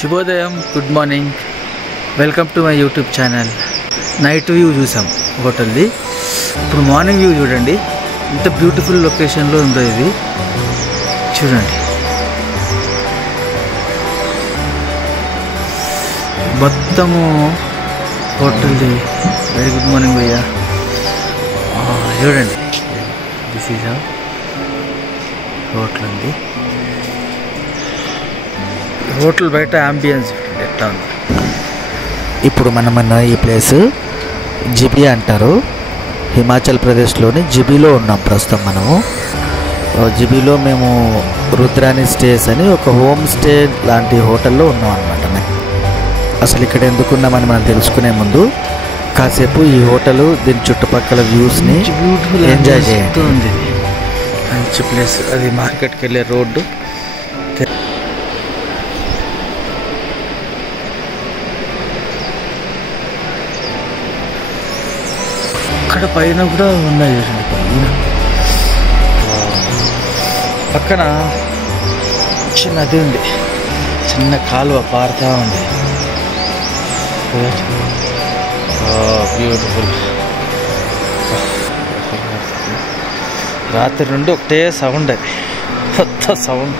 శుభోదయం, good morning, welcome to my YouTube channel. Night view చూసాం హోటల్ది. ఇప్పుడు మార్నింగ్ వ్యూ చూడండి, ఎంత బ్యూటిఫుల్ లొకేషన్లో ఉందో ఇది. చూడండి, మొత్తము హోటల్ది. వెరీ గుడ్ మార్నింగ్ భయ్యా. చూడండి, దిస్ ఈజ్ హోటల్ ఉంది. హోటల్ బయట అంబియన్స్ ఎట్లా ఉంది. ఇప్పుడు మనం ఈ ప్లేస్ జిబి అంటారు. హిమాచల్ ప్రదేశ్లోని జిబిలో ఉన్నాం ప్రస్తుతం. మనము జిబిలో మేము రుద్రాని స్టేస్ అని ఒక హోమ్ స్టే లాంటి హోటల్లో ఉన్నాం అన్నమాట. అసలు ఇక్కడ ఎందుకున్నామని మనం తెలుసుకునే ముందు కాసేపు ఈ హోటల్, దీని చుట్టుపక్కల వ్యూస్ని ఎంజాయ్ చేయండి. మంచి ప్లేస్ అది. మార్కెట్కి వెళ్ళే రోడ్డు. అక్కడ పైన కూడా ఉన్నాయి చూడండి. పైన పక్కన చిన్న నది ఉంది, చిన్న కాలువ పారుతూ ఉంది. బ్యూటిఫుల్. రాత్రి నుండి ఒకటే సౌండ్, అది కొత్త సౌండ్,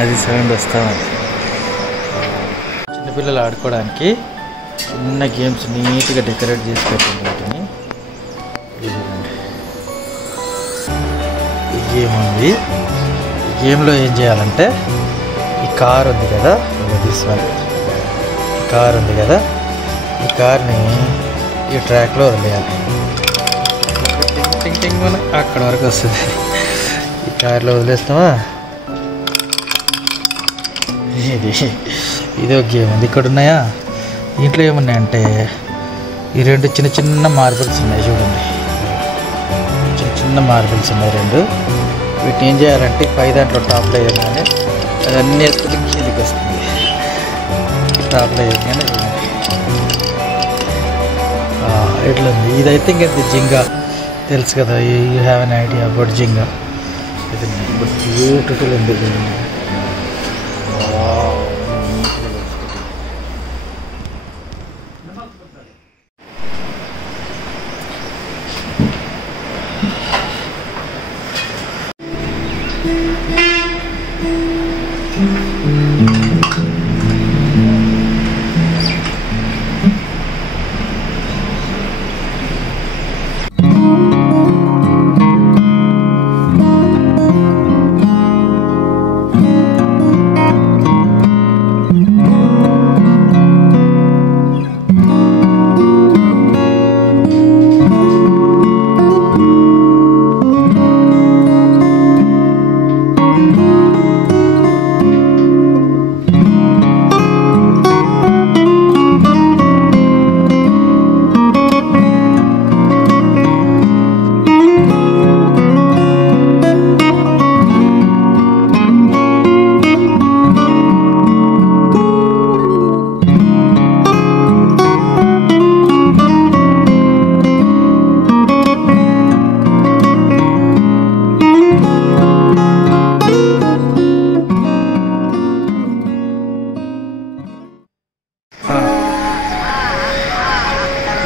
నది సౌండ్ వస్తూ ఉంది. చిన్నపిల్లలు ఆడుకోవడానికి చిన్న గేమ్స్ నీట్గా డెకరేట్ చేసి పెట్టింది. వాటిని ఈ గేమ్ ఉంది. ఈ గేమ్లో ఏం చేయాలంటే, ఈ కార్ ఉంది కదా, ఈ కార్ ఉంది కదా, ఈ కార్ని ఈ ట్రాక్లో వదిలేయాలి. టింగ్ టింగ్ అని అక్కడ వరకు వస్తుంది. ఈ కార్లో వదిలేస్తామా. ఇది ఒక గేమ్ ఉంది. ఇక్కడ ఉన్నాయా, దీంట్లో ఏమున్నాయంటే ఈ రెండు చిన్న చిన్న మార్బుల్స్ ఉన్నాయి చూడండి. చిన్న చిన్న మార్బుల్స్ ఉన్నాయి రెండు. వీటిని ఏం చేయాలంటే పై దాంట్లో టాప్లో వేయగానే అదన్నీ ఎత్తుకు కిందికి వస్తుంది. టాప్లో వేయగానే ఎట్లా ఉంది. ఇదైతే ఇంకా జింగా తెలుసు కదా, you have an idea about జింగా. ఇది బ్యూటిఫుల్ ఉంది.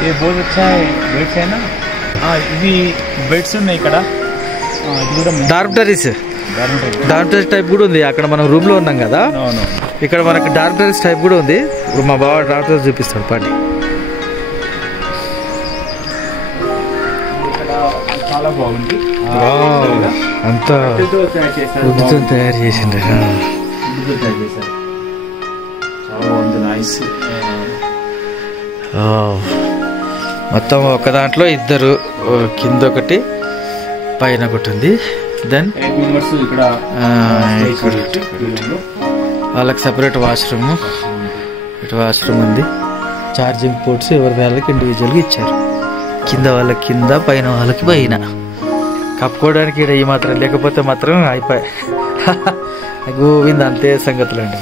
ये बहुत अच्छा है. बेड्स है ना. ఇవి బెడ్స్ ఉన్నాయి ఇక్కడ. డార్మిటరీస్ టైప్ కూడా ఉంది. అక్కడ మనం రూమ్ లో ఉన్నాం కదా, ఇక్కడ మనకి డార్మిటరీస్ టైప్ కూడా ఉంది. ఇప్పుడు మా బావ డార్మిటరీస్ చూపిస్తాడు పాటి. చాలా బాగుంది. అంతా ఉద్దుతో తయారు చేసిండ్రు. చాలా బాగుంది. నైస్. మొత్తం ఒక దాంట్లో ఇద్దరు, కింద ఒకటి పైన ఒకటి ఉంది. దెన్ ఇక్కడ వాళ్ళకి సపరేట్ వాష్రూమ్, ఇటు వాష్రూమ్ ఉంది. ఛార్జింగ్ పోర్ట్స్ ఎవరి వాళ్ళకి ఇండివిజువల్గా ఇచ్చారు. కింద వాళ్ళకి కింద, పైన వాళ్ళకి పైన. కప్పుకోవడానికి ఇక్కడ ఈ మాత్రం లేకపోతే మాత్రం అయిపోయి గోవింద. అంతే సంగతులు అండి.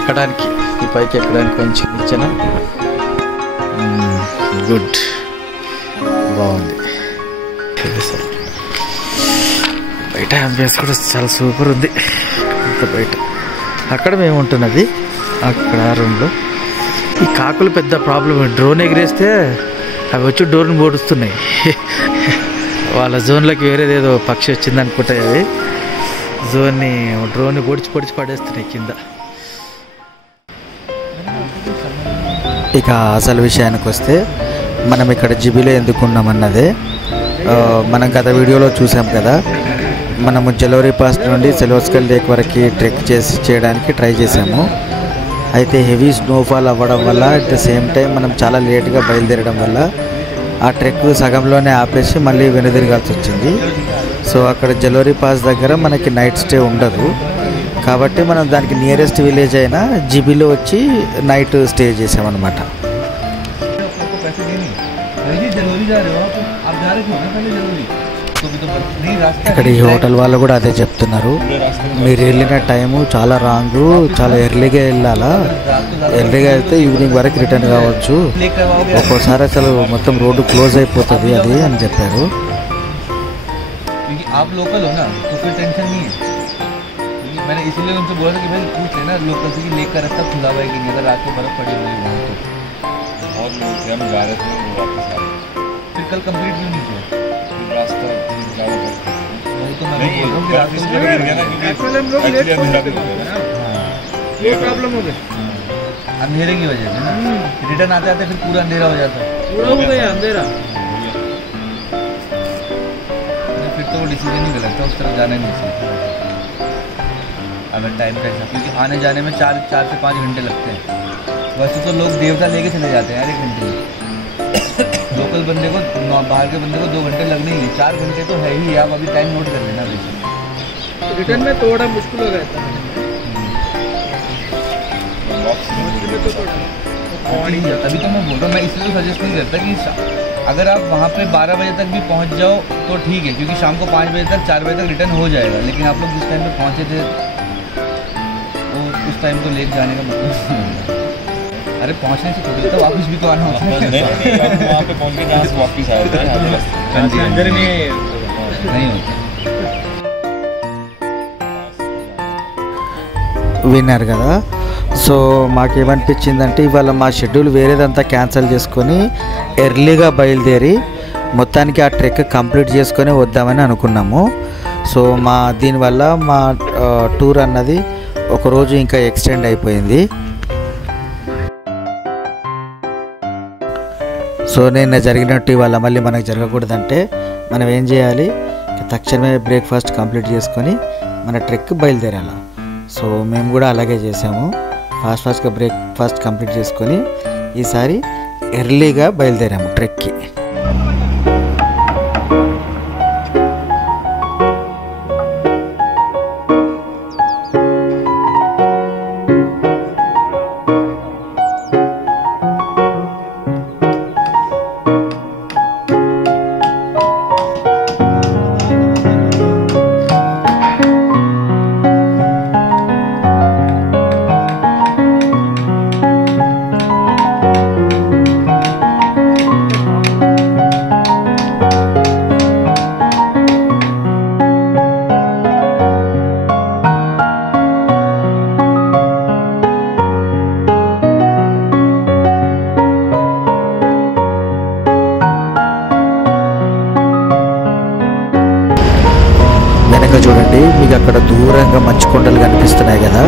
ఎక్కడానికి, ఈ పైకి ఎక్కడానికి కొంచెం ఇచ్చిన గుడ్, బాగుంది. బయట అంబియన్స్ కూడా చాలా సూపర్ ఉంది. ఇంకా బయట అక్కడ మేము ఉంటున్నది అక్కడ రూమ్లో. ఈ కాకులు పెద్ద ప్రాబ్లం. డ్రోన్ ఎగిరేస్తే అవి వచ్చి డోర్ని పొడుస్తున్నాయి. వాళ్ళ జోన్లోకి వేరేదేదో పక్షి వచ్చింది అనుకుంటాయి. అవి డ్రోన్ని పొడిచి పడేస్తున్నాయి కింద. ఇక అసలు విషయానికి వస్తే మనం ఇక్కడ జిబిలో ఎందుకున్నామన్నదే మనం గత వీడియోలో చూసాం కదా. మనము జలోరీ పాస్ నుండి సెలోస్కల్ లేక్ వరకు ట్రెక్ చేయడానికి ట్రై చేసాము. అయితే హెవీ స్నోఫాల్ అవ్వడం వల్ల అట్ ద సేమ్ టైం మనం చాలా లేట్గా బయలుదేరడం వల్ల ఆ ట్రెక్ సగంలోనే ఆపేసి మళ్ళీ వెనుదిరగాల్సి వచ్చింది. సో అక్కడ జలోరీ పాస్ దగ్గర మనకి నైట్ స్టే ఉండదు కాబట్టి మనం దానికి నియరెస్ట్ విలేజ్ అయిన జిబిలో వచ్చి నైట్ స్టే చేసామన్నమాట. ఇక్కడ ఈ హోటల్ వాళ్ళు కూడా అదే చెప్తున్నారు, మీరు వెళ్ళిన టైము చాలా రాంగు, చాలా ఎర్లీగా వెళ్ళాలా, ఎర్లీగా వెళ్తే ఈవినింగ్ వరకు రిటర్న్ కావచ్చు, ఒక్కోసారి అసలు మొత్తం రోడ్డు క్లోజ్ అయిపోతుంది అది అని చెప్పారు. आप लोकल हो ना तो कोई टेंशन नहीं है. मैंने इसीलिए उनसे बोला था कि भाई पूछ लेना लोकल से कि लेक का रास्ता खुला हुआ है कि नहीं, अगर रात को बर्फ पड़ी हुई है वहाँ तो बहुत लोग थे, हम जा रहे थे वापस आ रहे. फिर कल कंप्लीट क्यों नहीं किया रास्ता? वही तो मैं बोल रहा हूँ कि रास्ते में गिर गया ना, क्योंकि हम लोग लेट प्रॉब्लम हो गई अंधेरे की वजह से ना. रिटर्न आते आते फिर पूरा अंधेरा हो जाता है, पूरा हो गया अंधेरा. फिर तो वो डिसीजन ही गलत था, उस तरफ जाना नहीं चाहिए अगर टाइम का हिसाब, क्योंकि आने जाने में 4 से 5 घंटे लगते हैं. वैसे तो लोग देवता लेके चले जाते हैं यार 1 घंटे में. लोकल बंदे को, बाहर के बंदे को 2 घंटे लगने ही, 4 घंटे तो है ही. आप अभी टाइम नोट कर लेना. रिटर्न में थोड़ा मुश्किल हो गया था तभी तो मैं बोल रहा हूँ. मैं इसलिए सजेस्ट नहीं करता कि अगर आप वहाँ पे 12 बजे तक भी पहुँच जाओ तो ठीक है, क्योंकि शाम को 5 बजे तक 4 बजे तक रिटर्न हो जाएगा. लेकिन आप लोग जिस टाइम पे पहुँचे थे तो उस टाइम तो लेक जाने का मतलब अरे पहुँचने से थोड़ी तो वापस भी तो आना होता है. वहाँ पे पहुँच के जहाँ से वापस आए थे अंदर नहीं होता. విన్నారు కదా. సో మాకేమనిపించిందంటే ఇవాళ మా షెడ్యూల్ వేరేదంతా క్యాన్సిల్ చేసుకొని ఎర్లీగా బయలుదేరి మొత్తానికి ఆ ట్రెక్ కంప్లీట్ చేసుకొని వద్దామని అనుకున్నాము. సో దీనివల్ల మా టూర్ అన్నది ఒకరోజు ఇంకా ఎక్స్టెండ్ అయిపోయింది. సో నిన్న జరిగినట్టు ఇవాళ మళ్ళీ మనకు జరగకూడదంటే మనం ఏం చేయాలి, తక్షణమే బ్రేక్ఫాస్ట్ కంప్లీట్ చేసుకొని మన ట్రెక్ బయలుదేరాలి. సో మేము కూడా అలాగే చేసాము. ఫాస్ట్గా బ్రేక్ఫాస్ట్ కంప్లీట్ చేసుకొని ఈసారి ఎర్లీగా బయలుదేరాము ట్రెక్కి. చూడండి, మీకు అక్కడ దూరంగా మంచు కొండలు కనిపిస్తున్నాయి కదా,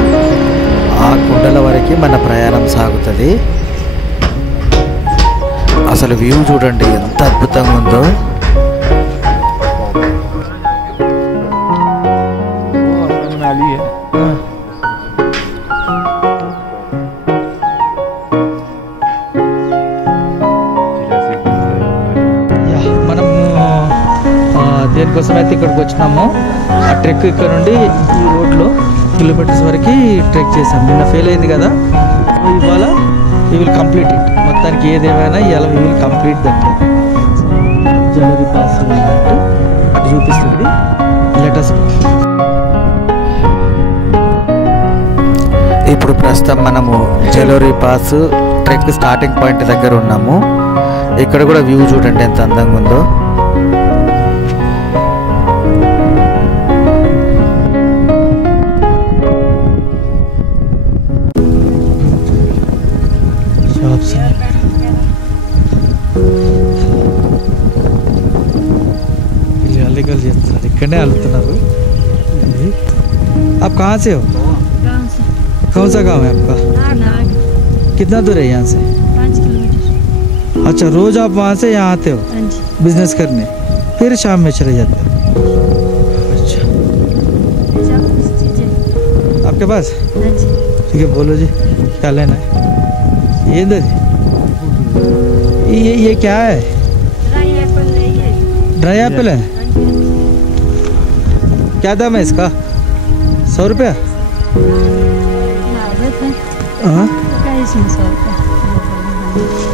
ఆ కొండల వరకు మన ప్రయాణం సాగుతుంది. అసలు వ్యూ చూడండి ఎంత అద్భుతంగా ఉందో. దేనికోసం అయితే ఇక్కడికి వచ్చినామో ఆ ట్రెక్ ఇక్కడ నుండి ఈ రోడ్లో కిలోమీటర్స్ వరకు ట్రెక్ చేసాం. నిన్న ఫెయిల్ అయింది కదా, ఇవాళ వీ విల్ కంప్లీట్ ఇట్. మొత్తానికి ఏదేమైనా ఇవాళ we will complete that. January pass అన్నట్టు అటు చూపిస్తుంది. లెటర్స్ ఇప్పుడు ప్రస్తుతం మనము జలోరీ పాస్ ట్రెక్ స్టార్టింగ్ పాయింట్ దగ్గర ఉన్నాము. ఇక్కడ కూడా వ్యూ చూడండి ఎంత అందంగా ఉందో. షాప్స్ వీళ్ళు అల్లికలు చేస్తున్నారు, ఇక్కడనే అల్లుతున్నారు. आप कहाँ से हो? कौन सा गाँव है आपका? कितना दूर है यहाँ से? 5 किलोमीटर। अच्छा, रोज आप वहाँ से यहाँ आते हो बिजनेस करने, फिर शाम में चले जाते हो? अच्छा, आपके पास? ठीक है, बोलो जी क्या लेना है? ये इधर ये क्या है? ड्राई एप्पल है। क्या दाम है इसका? 100 रुपया? हाँ,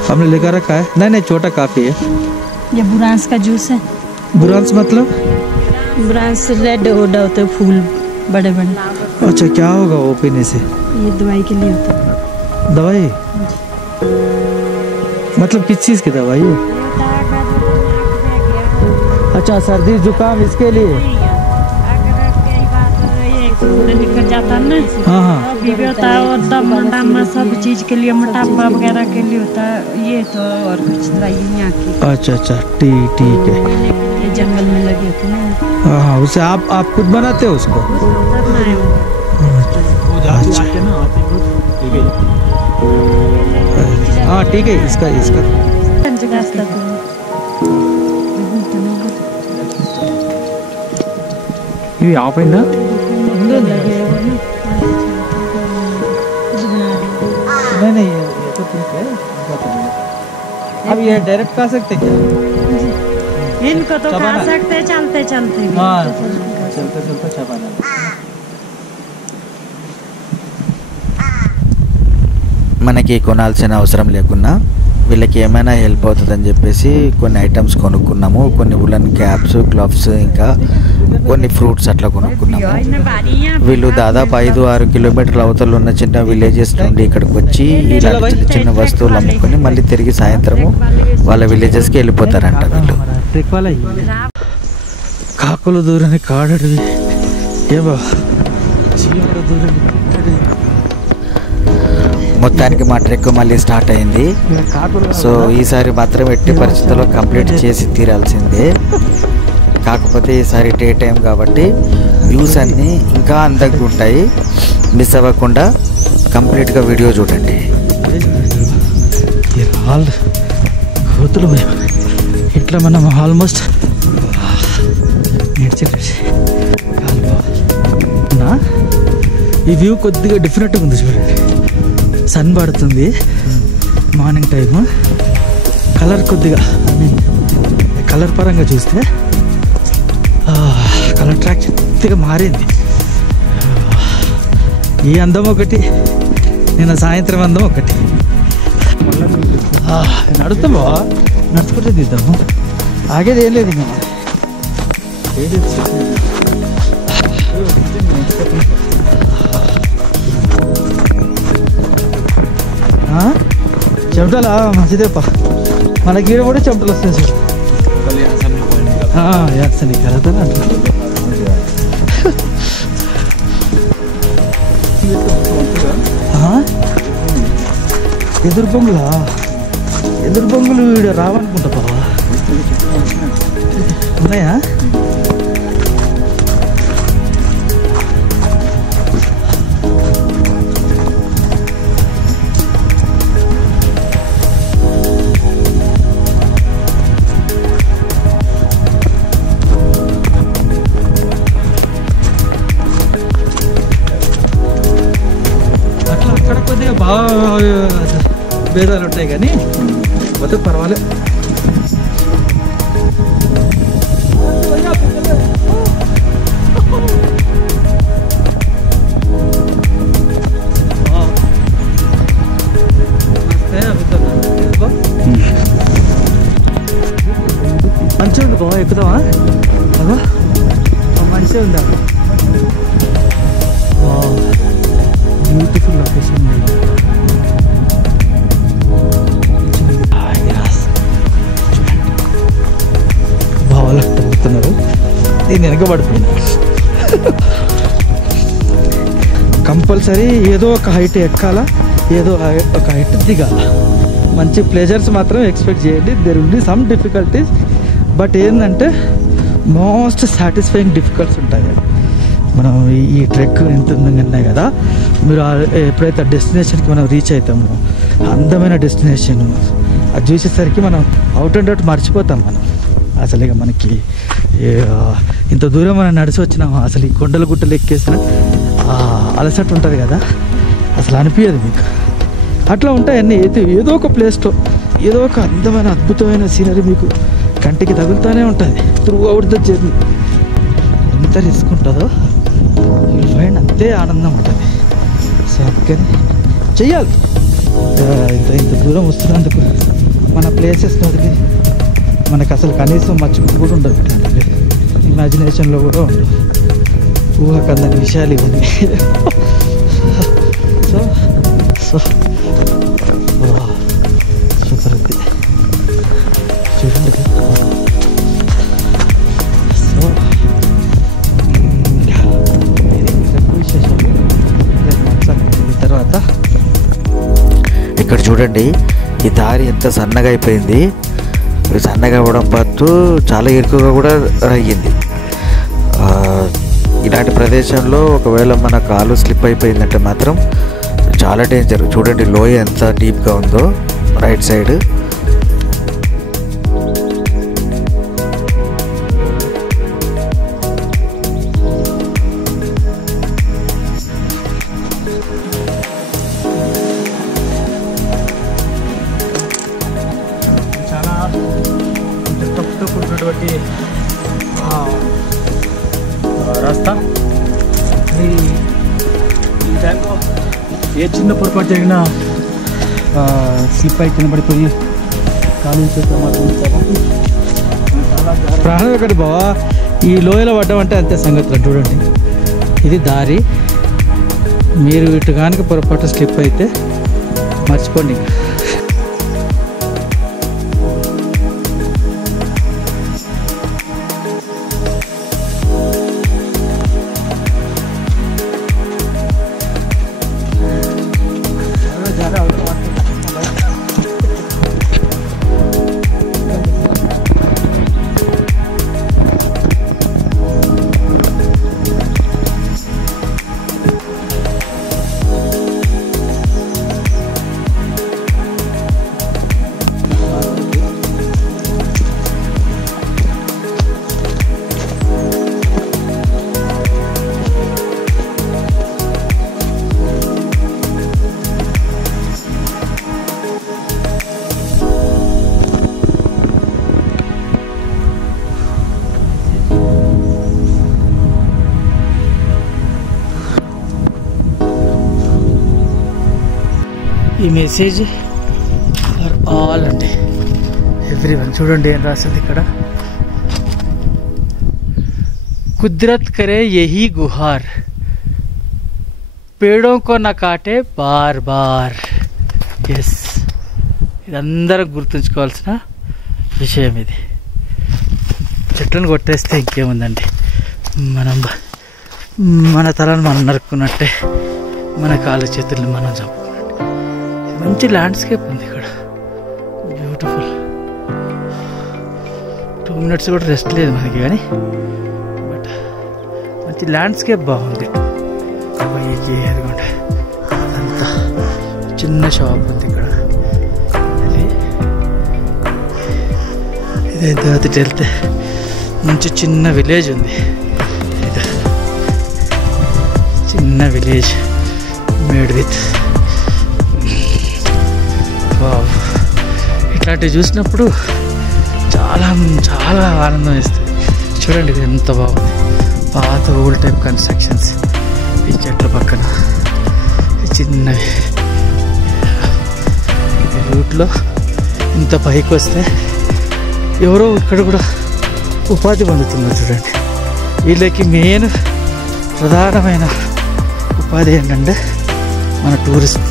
हमने लेकर रखा है। नहीं नहीं, छोटा काफ़ी है। ये बुरांस का जूस है। बुरांस मतलब? बुरांस रेड होता है, फूल बड़े बड़े। अच्छा, क्या होगा वो पीने से? ये दवाई के लिए होता है। दवाई मतलब किस चीज़ की दवाई है? अच्छा, सर्दी जुकाम इसके लिए? निकल जाता है ना। हाँ हाँ। भी होता है और दम सब चीज के लिए, मोटापा वगैरह के लिए होता है ये, तो और कुछ दवाई यहाँ की। अच्छा अच्छा, ठीक है। ये जंगल में लगे होते हैं ना। हाँ, उसे आप खुद बनाते हो उसको? हाँ ठीक है, इसका ఇది ఆపైందా? नहीं ये तो ठीक है। अब ये डायरेक्ट खा सकते क्या? इनको तो खा सकते चलते चलते। हाँ, चलते चलते चबाना। మనకి కొనాల్సిన అవసరం లేకున్నా వీళ్ళకి ఏమైనా హెల్ప్ అవుతుందని చెప్పేసి కొన్ని ఐటమ్స్ కొనుక్కున్నాము. కొన్ని ఉలన్ క్యాప్స్, గ్లవ్స్, ఇంకా కొన్ని ఫ్రూట్స్ అట్లా కొనుక్కున్నాము. వీళ్ళు దాదాపు 5-6 కిలోమీటర్ల అవతల ఉన్న చిన్న విలేజెస్ నుండి ఇక్కడికి వచ్చి ఇలాంటి చిన్న చిన్న వస్తువులు అమ్ముకొని మళ్ళీ తిరిగి సాయంత్రము వాళ్ళ విలేజెస్కి వెళ్ళిపోతారంట వీళ్ళు. కాకులు దూరని కాడడివి ఏవో దూరని. మొత్తానికి మా ట్రెక్ మళ్ళీ స్టార్ట్ అయింది. సో ఈసారి మాత్రం ఎట్టి పరిస్థితుల్లో కంప్లీట్ చేసి తీరాల్సిందే. కాకపోతే ఈసారి డే టైం కాబట్టి వ్యూస్ అన్నీ ఇంకా అందంగా ఉంటాయి. మిస్ అవ్వకుండా కంప్లీట్గా వీడియో చూడండి. కోతులు ఇట్లా మనం ఆల్మోస్ట్ ఈ వ్యూ కొద్దిగా డిఫరెంట్గా ఉంది చూడండి. సన్ పడుతుంది మార్నింగ్ టైము. కలర్ కొద్దిగా కలర్ పరంగా చూస్తే కలర్ ట్రాక్ కొద్దిగా మారింది. ఈ అందం ఒకటి, నిన్న సాయంత్రం అందం ఒకటి. నడుస్తామా? నడుచుకుంటే తీద్దాము, ఆగేది ఏం లేదు. ఇంకా చెమటలా మంచిదేపా, మన గీడ కూడా చెమటలు వస్తాయి సార్. యాక్సని కదా ఎదురు బొంగులు వీడు రావనుకుంటా బావా. ఉన్నాయా? అక్కడ కొద్దిగా బాగా భేదాలు ఉంటాయి కానీ పోతే పర్వాలేదు. మంచిగా ఉంది బాగా, ఎక్కుదామా? అదో మంచిగా ఉందా? Beautiful location. బావాలకు తగ్గుతున్నారు, దీన్ని వెనకబడుతుంది. కంపల్సరీ ఏదో ఒక హైట్ ఎక్కాలా, ఏదో ఒక హైట్ దిగాల. మంచి ప్లెజర్స్ మాత్రం ఎక్స్పెక్ట్ చేయండి. There will be some difficulties, but ఏంటంటే మోస్ట్ సాటిస్ఫైయింగ్ డిఫికల్ట్స్ ఉంటాయి. మనం ఈ ట్రెక్ ఎంత ఉందన్నా కదా, మీరు ఎప్పుడైతే డెస్టినేషన్కి మనం రీచ్ అవుతామో, అందమైన డెస్టినేషన్ అది చూసేసరికి మనం అవుట్ అండ్ అవుట్ మర్చిపోతాం. మనం అసలు ఇక మనకి ఇంత దూరం మనం నడిచి వచ్చినాము, అసలు ఈ కొండల గుట్టలు ఎక్కేసిన అలసట ఉంటుంది కదా, అసలు అనిపించదు మీకు. అట్లా ఉంటాయన్నీ. ఏదో ఒక ప్లేస్లో ఏదో ఒక అందమైన అద్భుతమైన సీనరీ మీకు కంటికి తగులుతూనే ఉంటుంది త్రూ అవుట్ ద జర్నీ. ఎంత రిస్క్ ఉంటుందో విల్ ఫైండ్ అంతే ఆనందం ఉంటుంది. సో అందుకని చెయ్యాలి. ఇంత దూరం వస్తున్నందుకు మన ప్లేసెస్ని వదిలి మనకు అసలు కనీసం మర్చిపోయి కూడా ఉండదు. ఇమాజినేషన్లో కూడా ఉండదు. ఊహకందని విషయాలు ఇవన్నీ. సో సో సూపర్ ఉంది చూడండి. సో విశేషాలు తర్వాత ఇక్కడ చూడండి, ఈ దారి ఎంత సన్నగా అయిపోయింది. సన్నగా అవ్వడం పాటు చాలా ఇరుకుగా కూడా అయ్యింది. ఇలాంటి ప్రదేశంలో ఒకవేళ మన కాలు స్లిప్ అయిపోయిందంటే మాత్రం చాలా డేంజర్. చూడండి లోయ ఎంత డీప్గా ఉందో రైట్ సైడ్. చాలా తప్పుతో కూడినటువంటి రాస్తా. ఈ టైంలో ఏ చిన్న పొరపాటు జరిగినా స్లిప్ అయి కింద పడిపోయి కాలు ప్రాణం ఒకటి బావా. ఈ లోయలో పడ్డామంటే అంతే సంగతులు. చూడండి, ఇది దారి. మీరు ఇటు కనుక పొరపాటు స్లిప్ అయితే మర్చిపోండి. ఈ మెసేజ్ ఫర్ ఆల్ అండి, ఎవ్రీవన్. చూడండి ఏం రాసింది ఇక్కడ. కుదరత్ కరే యహీ గుహార్, పేడోं को न काटे బార్ బార్. ఎస్, ఇదందరూ గుర్తుంచుకోవాల్సిన విషయం ఇది. చెట్లను కొట్టేస్తే ఇంకేముందండి, మన తలను మనం నరుక్కున్నట్టే, మన కాళ్ళ చేతుల్ని మనం చంపుకున్నట్టు. మంచి ల్యాండ్స్కేప్ ఉంది ఇక్కడ, బ్యూటిఫుల్. 2 minutes కూడా రెస్ట్ లేదు మనకి, కానీ బట్ మంచి ల్యాండ్స్కేప్ బాగుంది. అదిగోండి, అంతా చిన్న షాప్ ఉంది ఇక్కడ. ఇదే తర్వాత వెళ్తే మంచి చిన్న విలేజ్ ఉంది. చిన్న విలేజ్ మేడ్ విత్. ఇట్లాంటివి చూసినప్పుడు చాలా చాలా ఆనందం వేస్తుంది. చూడండి ఇది ఎంత బాగుంది. పాత ఓల్డ్ టైప్ కన్స్ట్రక్షన్స్ ఈ చెట్ల పక్కన చిన్నవి. ఈ రూట్లో ఇంత పైకి వస్తే ఎవరో ఇక్కడ కూడా ఉపాధి పొందుతున్నారు. చూడండి, వీళ్ళకి మెయిన్ ప్రధానమైన ఉపాధి ఏంటంటే మన టూరిస్ట్.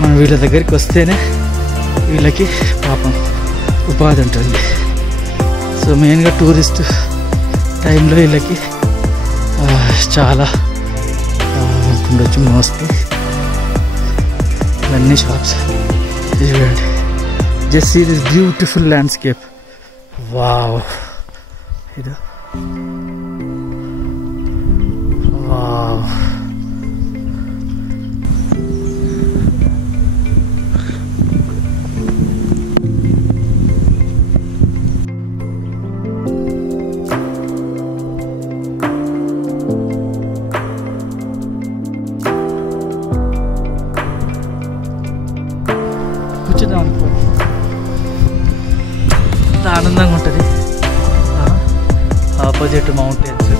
మనం వీళ్ళ దగ్గరికి వస్తేనే వీళ్ళకి పాపం ఉపాధి ఉంటుంది. సో మెయిన్గా టూరిస్ట్ టైంలో వీళ్ళకి చాలా ఉండొచ్చు మోస్ట్లీ. ఇవన్నీ షాప్స్ చూడండి. Just see this beautiful landscape. Wow. Wow. కూర్చుందాం అనుకో, ఆనందంగా ఉంటుంది. ఆపోజిట్ మౌంటైన్స్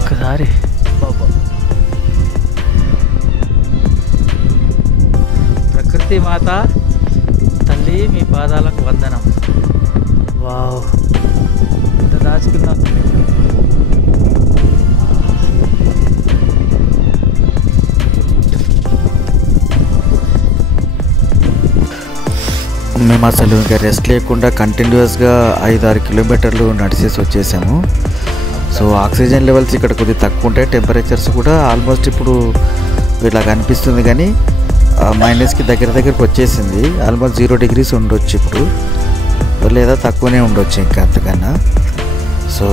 ఒకసారి బాబా. ప్రకృతి మాత తల్లి మీ పాదాలకు వందనం. వావ్, ఇంత దాచుకున్నాం. మేము అసలు ఇంకా రెస్ట్ లేకుండా కంటిన్యూస్గా 5-6 కిలోమీటర్లు నడిచేసి వచ్చేసాము. సో ఆక్సిజన్ లెవెల్స్ ఇక్కడ కొద్దిగా తక్కువ ఉంటాయి. టెంపరేచర్స్ కూడా ఆల్మోస్ట్ ఇప్పుడు ఇట్లా కనిపిస్తుంది, కానీ మైనస్కి దగ్గరకు వచ్చేసింది. ఆల్మోస్ట్ 0 degrees ఉండొచ్చు ఇప్పుడు, లేదా తక్కువనే ఉండొచ్చు ఇంకా అంతకన్నా. సో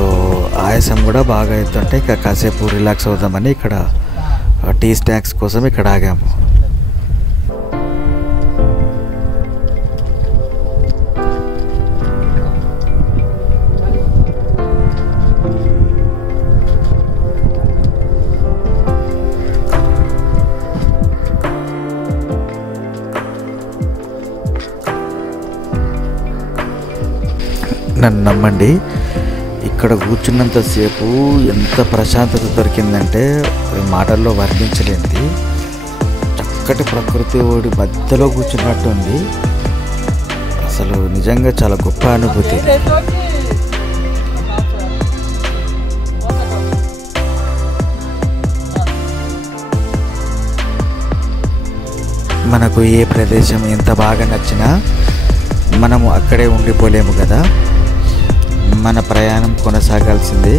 ఆయాసం కూడా బాగా అవుతుంటే ఇంకా కాసేపు రిలాక్స్ అవుదామని ఇక్కడ టీ స్నాక్స్ కోసం ఇక్కడ ఆగాము. నన్ను నమ్మండి, ఇక్కడ కూర్చున్నంతసేపు ఎంత ప్రశాంతత దొరికిందంటే మాటల్లో వర్ణించలేనిది. చక్కటి ప్రకృతి ఓడి మధ్యలో కూర్చున్నట్టు ఉంది. అసలు నిజంగా చాలా గొప్ప అనుభూతి. మనకు ఏ ప్రదేశం ఎంత బాగా నచ్చినా మనము అక్కడే ఉండిపోలేము కదా. మన ప్రయాణం కొనసాగాల్సిందే,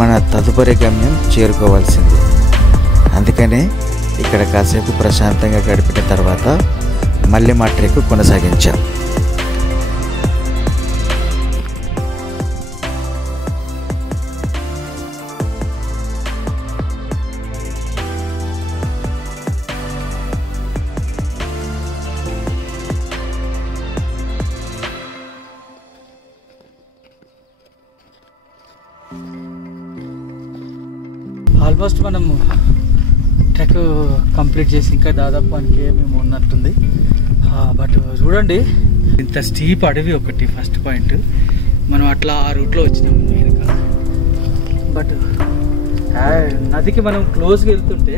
మన తదుపరి గమ్యం చేరుకోవాల్సిందే. అందుకనే ఇక్కడ కాసేపు ప్రశాంతంగా గడిపిన తర్వాత మళ్ళీ మా ట్రెక్ కొనసాగించాం. ఆల్మోస్ట్ మనం ట్రెక్ కంప్లీట్ చేసి ఇంకా దాదాపు 1 km మేము ఉన్నట్టుంది. బట్ చూడండి, ఇంత స్టీప్ అడవి ఒకటి ఫస్ట్ పాయింట్. మనం అట్లా ఆ రూట్లో వచ్చినాము మెయిన్గా. బట్ నదికి మనం క్లోజ్గా వెళ్తుంటే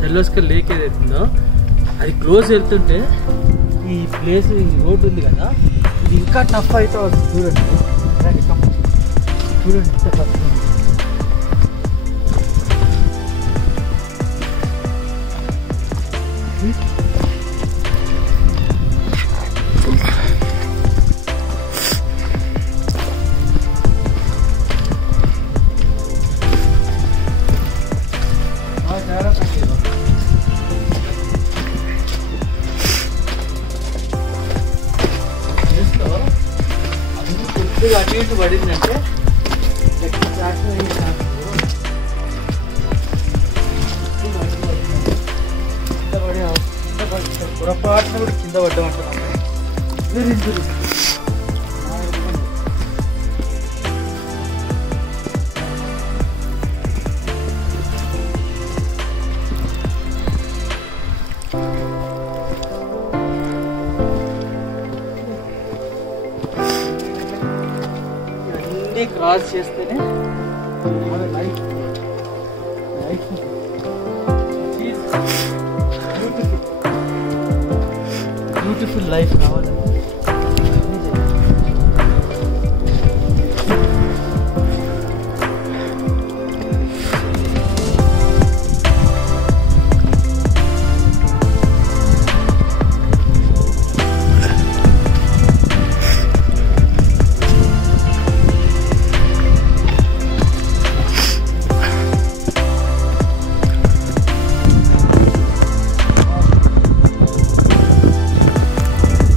సెల్లోస్కర్ లేక్ ఏదైతుందో అది క్లోజ్ వెళ్తుంటే ఈ ప్లేస్, ఈ రోడ్డు ఉంది కదా, ఇది ఇంకా టఫ్ అయితే వస్తుంది. చూడండి చూడండి ఎంత టఫ్ ఉంది. అటు ఇటు పడిందంటే పొరపాటున కూడా కింద పడ్డామంటున్నాను. ఇవన్నీ క్రాస్ చేస్తేనే లైఫ్ బ్యూటిఫుల్ లైఫ్ కావాలంటే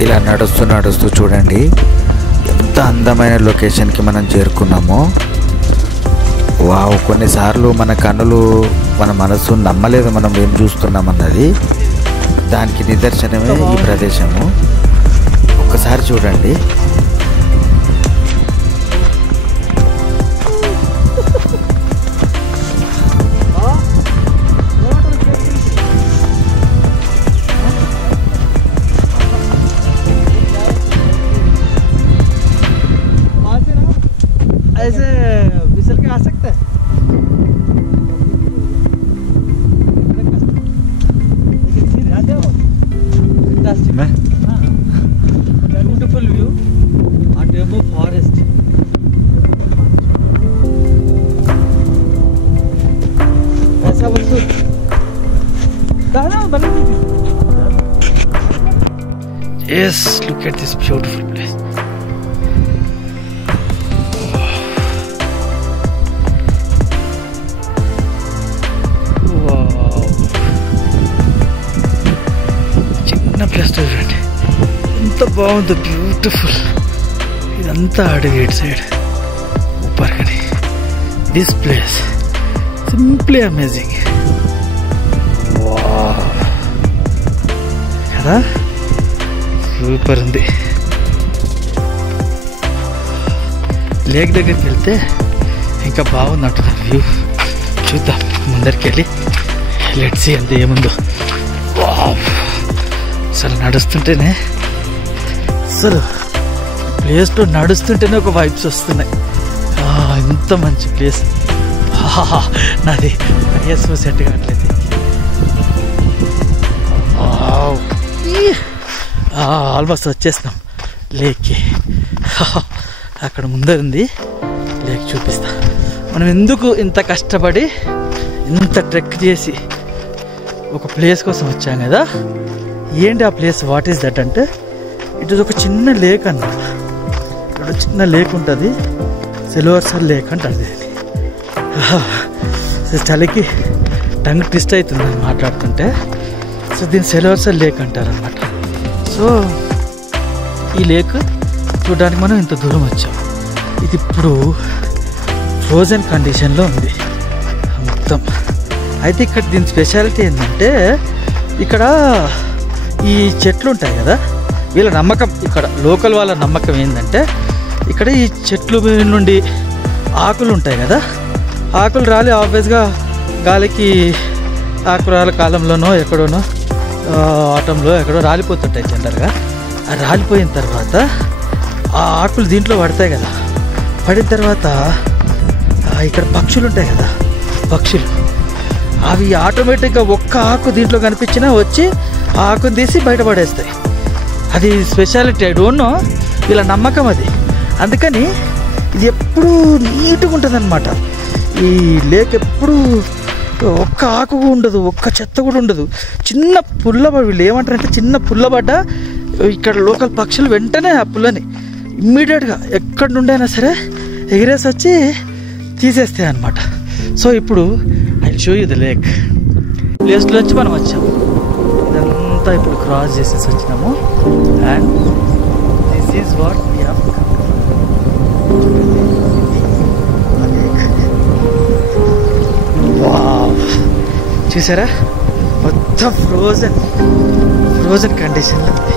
ఇలా నడుస్తూ నడుస్తూ చూడండి ఎంత అందమైన లొకేషన్కి మనం చేరుకున్నామో. వావ్, కొన్నిసార్లు మన కన్నులు మన మనసు నమ్మలేదు మనం ఏం చూస్తున్నామన్నది. దానికి నిదర్శనమే ఈ ప్రదేశము. ఒక్కసారి చూడండి. ऐसे फिसल के आ सकते हैं। Beautiful view at above forest. ऐसा वस्तु Yes, look at this beautiful place. చిన్న ప్లేస్ చూడండి ఎంత బాగుందో, బ్యూటిఫుల్. ఇదంతా అడవి ఇటు సైడ్ ఊపర్ కానీ దిస్ ప్లేస్ సింప్లీ అమేజింగ్ కదా, సూపర్ ఉంది. లేక్ దగ్గరికి వెళ్తే ఇంకా బాగుంది అంటున్నారు వ్యూ. చూద్దాం ముందరికి వెళ్ళి లెట్స్ సీ అంత ఏముందో. అసలు నడుస్తుంటేనే, అసలు ప్లేస్లో నడుస్తుంటేనే ఒక వైబ్స్ వస్తున్నాయి. ఎంత మంచి ప్లేస్. నాది ఐఎస్ఓ సెట్ కావట్లేదు. ఆల్మోస్ట్ వచ్చేసినాం లేక్కి. అక్కడ ముందే ఉంది లేక్, చూపిస్తా. మనం ఎందుకు ఇంత కష్టపడి ఇంత ట్రెక్ చేసి ఒక ప్లేస్ కోసం వచ్చాం కదా. ఏంటి ఆ ప్లేస్, వాట్ ఈస్ దట్ అంటే, ఇటు ఒక చిన్న లేక్ అన్నమాట. ఇక్కడ చిన్న లేక్ ఉంటుంది, సిల్వర్సల్ లేక్ అంటుంది. చలికి టంగ్ ట్విస్ట్ అవుతుంది మాట్లాడుతుంటే. సో దీన్ని సిల్వర్సల్ లేక్ అంటారనమాట. సో ఈ లేక్ చూడడానికి మనం ఇంత దూరం వచ్చాం. ఇది ఇప్పుడు ఫ్రోజన్ కండిషన్లో ఉంది మొత్తం. అయితే ఇక్కడ దీని స్పెషాలిటీ ఏంటంటే, ఇక్కడ ఈ చెట్లు ఉంటాయి కదా, వీళ్ళ నమ్మకం, ఇక్కడ లోకల్ వాళ్ళ నమ్మకం ఏంటంటే, ఇక్కడ ఈ చెట్లు నుండి ఆకులు ఉంటాయి కదా, ఆకులు రాలి ఆబ్వియస్గా గాలికి ఆకురాల కాలంలోనో ఎక్కడోనో ఆటంలో ఎక్కడో రాలిపోతుంటాయి జనరల్గా. ఆ రాలిపోయిన తర్వాత ఆ ఆకులు దీంట్లో పడతాయి కదా, పడిన తర్వాత ఇక్కడ పక్షులు ఉంటాయి కదా, పక్షులు అవి ఆటోమేటిక్గా ఒక్క ఆకు దీంట్లో కనిపించినా వచ్చి ఆ ఆకుని తీసి బయటపడేస్తాయి. అది స్పెషాలిటీ, ఐ డోంట్ నో, వీళ్ళ నమ్మకం అది. అందుకని ఇది ఎప్పుడూ నీట్గా ఉంటుంది అనమాట. ఈ లేక్ ఎప్పుడు ఒక్క ఆకు ఉండదు, ఒక్క చెత్త కూడా ఉండదు. చిన్న పుల్లబడి, వీళ్ళు ఏమంటారంటే చిన్న పుల్లబడ్డ ఇక్కడ లోకల్ పక్షులు వెంటనే ఆ పుల్లని ఇమ్మీడియట్గా ఎక్కడి నుండి అయినా సరే ఎగిరేసి వచ్చి తీసేస్తాయి అనమాట. సో ఇప్పుడు I show you the lake. ప్లేస్లోంచి మనం వచ్చాము, ఇదంతా ఇప్పుడు క్రాస్ చేసేసి వచ్చినాము. And this is what we have come. చూసారా, మొత్తం ఫ్రోజన్ కండిషన్లో ఉంది.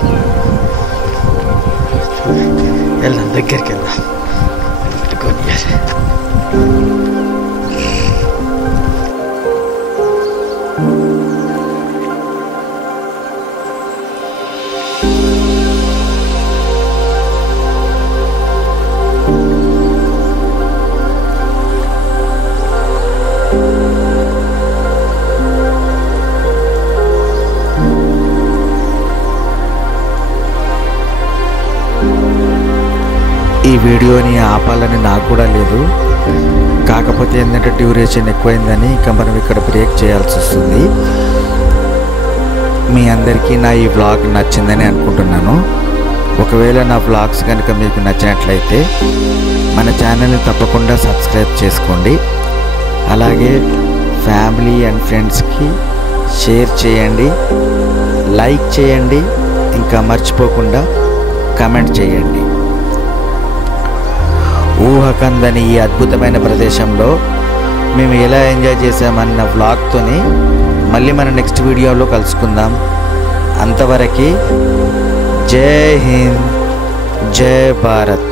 వెళ్దాం, దగ్గరికి వెళ్దాం. ఈ వీడియోని ఆపాలని నాకు కూడా లేదు, కాకపోతే ఏంటంటే డ్యూరేషన్ ఎక్కువైందని ఇక మనం ఇక్కడ బ్రేక్ చేయాల్సి వస్తుంది. మీ అందరికీ నా ఈ వ్లాగ్ నచ్చిందని అనుకుంటున్నాను. ఒకవేళ నా వ్లాగ్స్ కనుక మీకు నచ్చినట్లయితే మన ఛానల్ని తప్పకుండా సబ్స్క్రైబ్ చేసుకోండి. అలాగే ఫ్యామిలీ అండ్ ఫ్రెండ్స్కి షేర్ చేయండి, లైక్ చేయండి, ఇంకా మర్చిపోకుండా కామెంట్ చేయండి. ఊహకందని ఈ అద్భుతమైన ప్రదేశంలో మేము ఎలా ఎంజాయ్ చేసామన్న వ్లాగ్తోని మళ్ళీ మన నెక్స్ట్ వీడియోలో కలుసుకుందాం. అంతవరకు జై హింద్, జై భారత్.